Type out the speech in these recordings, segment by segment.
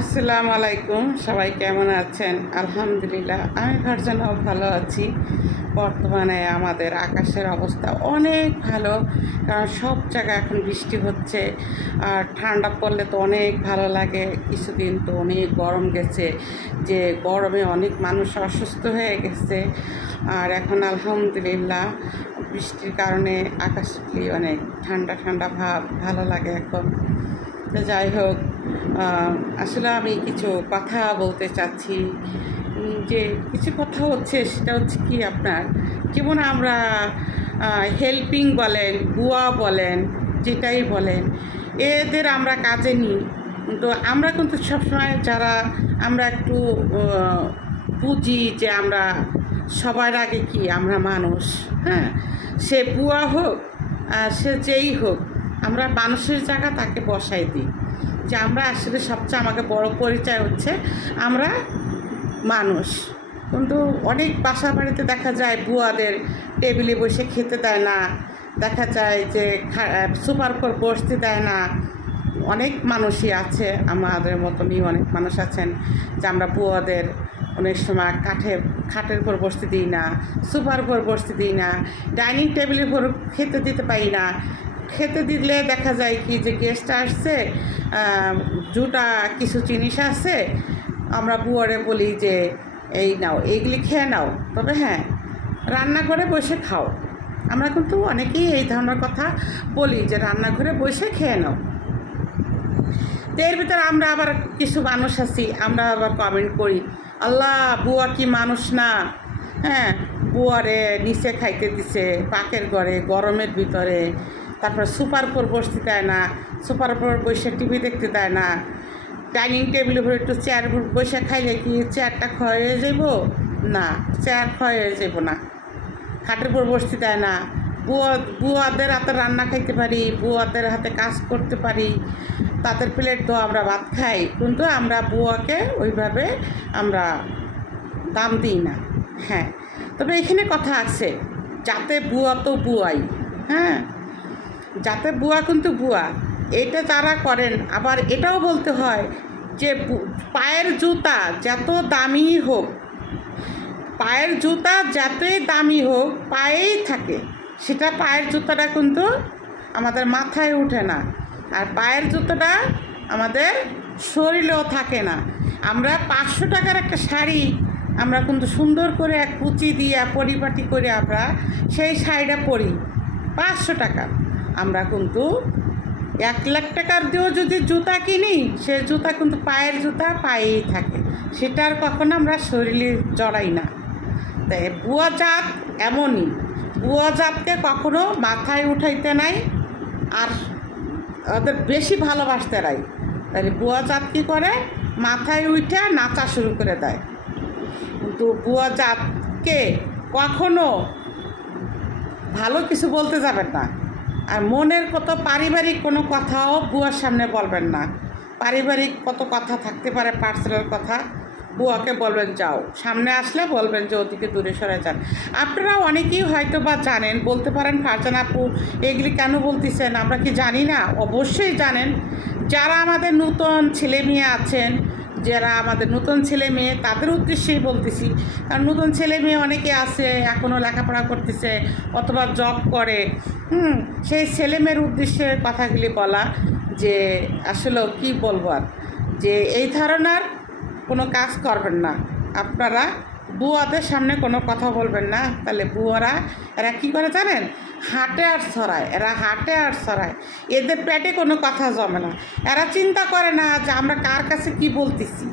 আসসালামু আলাইকুম, সবাই কেমন আছেন? আলহামদুলিল্লাহ, আমি ফারজানাও ভালো আছি। বর্তমানে আমাদের আকাশের অবস্থা অনেক ভালো, কারণ সব জায়গায় এখন বৃষ্টি হচ্ছে। আর ঠান্ডা পড়লে তো অনেক ভালো লাগে। কিছুদিন তো অনেক গরম গেছে, যে গরমে অনেক মানুষ অসুস্থ হয়ে গেছে। আর এখন আলহামদুলিল্লাহ বৃষ্টির কারণে আকাশটি অনেক ঠান্ডা ঠান্ডা ভাব, ভালো লাগে এখন। তো যাই হোক, আসলে আমি কিছু কথা বলতে চাচ্ছি। যে কিছু কথা হচ্ছে, সেটা হচ্ছে কি, আপনার যেমন আমরা হেল্পিং বলেন, বুয়া বলেন, যেটাই বলেন, এদের আমরা কাজে নিই। তো আমরা কিন্তু সবসময় যারা আমরা একটু বুঝি যে আমরা সবার আগে কি আমরা মানুষ, হ্যাঁ, সে বুয়া হোক সে যেই হোক, আমরা মানুষের জায়গা তাকে বসাই দিই। যে আমরা আসলে সবচেয়ে আমাকে বড় পরিচয় হচ্ছে আমরা মানুষ। কিন্তু অনেক বাসা বাড়িতে দেখা যায় বুয়াদের টেবিলে বসে খেতে দেয় না, দেখা যায় যে সুপার উপর বসতে দেয় না। অনেক মানুষই আছে, আমাদের মতনই অনেক মানুষ আছেন যে আমরা বুয়াদের অনেক সময় খাটের উপর বসতে দিই না, সুপার উপর বসতে দিই না, ডাইনিং টেবিলের উপর খেতে দিতে পারি না। খেতে দিলে দেখা যায় কি যে গেস্ট আসছে, জুটা কিছু জিনিস আছে, আমরা বুয়ারে বলি যে এই নাও, এইগুলি খেয়ে নাও, তবে হ্যাঁ রান্নাঘরে বসে খাও। আমরা কিন্তু অনেকেই এই ধরনের কথা বলি যে রান্নাঘরে বসে খেয়ে নাও। তো এর ভিতরে আমরা আবার কিছু মানুষ আছি, আমরা আবার কমেন্ট করি, আল্লাহ বুয়া কি মানুষ না, হ্যাঁ, বুয়ারে নিচে খাইতে দিছে পাকের ঘরে গরমের ভিতরে, তারপর সুপার উপর বসতে দেয় না, সুপার উপর বসে টিভি দেখতে দেয় না, ডাইনিং টেবিলের উপর একটু চেয়ার উপর বসে খাইলে কি চেয়ারটা ক্ষয় হয়ে যাব? না, চেয়ার ক্ষয় হয়ে যাব না। খাটের উপর বসতে দেয় না। বুয়াদের হাতে রান্না খাইতে পারি, বুয়াদের হাতে কাজ করতে পারি, তাদের প্লেট তো আমরা ভাত খাই, কিন্তু আমরা বুয়াকে ওইভাবে আমরা দাম দিই না। হ্যাঁ, তবে এখানে কথা আছে, যাতে বুয়া তো বুয়াই, হ্যাঁ, যাতে বুয়া কিন্তু বুয়া, এটা যারা করেন। আবার এটাও বলতে হয় যে পায়ের জুতা যত দামি হোক, পায়ের জুতা যতই দামি হোক পায়েই থাকে, সেটা পায়ের জুতাটা কিন্তু আমাদের মাথায় ওঠে না, আর পায়ের জুতোটা আমাদের শরীরেও থাকে না। আমরা 500 টাকার একটা শাড়ি আমরা কিন্তু সুন্দর করে এক কুচি দিয়ে পরিপাটি করে আমরা সেই শাড়িটা পরি 500 টাকা। আমরা কিন্তু 1 লাখ টাকার দিয়েও যদি জুতা কিনি, সে জুতা কিন্তু পায়ের জুতা পায়েই থাকে, সেটা আর কখনো আমরা শরীরে জড়াই না। তাই বুয়া জাত এমনই, বুয়া জাতকে কখনো মাথায় উঠাইতে নাই, আর ওদের বেশি ভালোবাসতে নাই। তাই বুয়া জাত কী করে, মাথায় উঠে নাচা শুরু করে দেয়। কিন্তু বুয়া জাতকে কখনো ভালো কিছু বলতে যাবেন না, আর মনের কত পারিবারিক কোনো কথাও বুয়ার সামনে বলবেন না। পারিবারিক কত কথা থাকতে পারে, পার্সোনাল কথা, বুয়াকে বলবেন যাও, সামনে আসলে বলবেন যে ওদিকে দূরে সরে যান। আপনারা অনেকেই হয়তো বা জানেন, বলতে পারেন ফারজানা আপু এগুলি কেন বলতেছেন, আমরা কি জানি না? অবশ্যই জানেন। যারা আমাদের নতুন ছেলে মেয়ে আছেন, যারা আমাদের নতুন ছেলে মেয়ে, তাদের উদ্দেশ্যেই বলতেছি। কারণ নতুন ছেলে মেয়ে অনেকে আছে এখনও লেখাপড়া করতেছে অথবা জব করে, সেই ছেলে মেয়ের উদ্দেশ্যে কথাগুলি বলা, যে আসলে কি বলবো আর, যে এই ধরনের কোনো কাজ করবেন না আপনারা, বুয়াদের সামনে কোনো কথা বলবেন না। তাহলে বুয়ারা এরা কী করে জানেন, হাঁটে আর ছড়ায়, এরা হাঁটে আর ছড়ায়, এদের পেটে কোনো কথা জমে না, এরা চিন্তা করে না যে আমরা কার কাছে কি বলতেছি।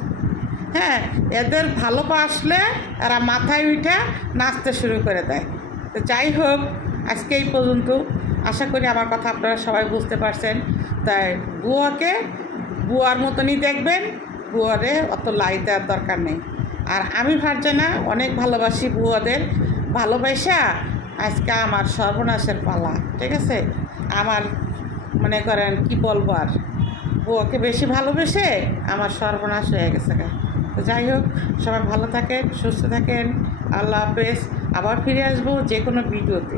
হ্যাঁ, এদের ভালোবাসলে এরা মাথায় উঠে নাচতে শুরু করে দেয়। তো যাই হোক, আজকে এই পর্যন্ত। আশা করি আমার কথা আপনারা সবাই বুঝতে পারছেন। তাই বুয়াকে বুয়ার মতনই দেখবেন, বুয়ারে অত লাই দেওয়ার দরকার নেই। আর আমি ফারজানা অনেক ভালোবাসি বুয়াদের, ভালোবাসা আজকে আমার সর্বনাশের পালা, ঠিক আছে? আমার মনে করেন কি বলবো আর, বুয়াকে বেশি ভালোবেসে আমার সর্বনাশ হয়ে গেছে। তো যাই হোক, সবাই ভালো থাকেন, সুস্থ থাকেন, আল্লাহ হাফেজ। আবার ফিরে আসবো যে কোনো ভিডিওতে।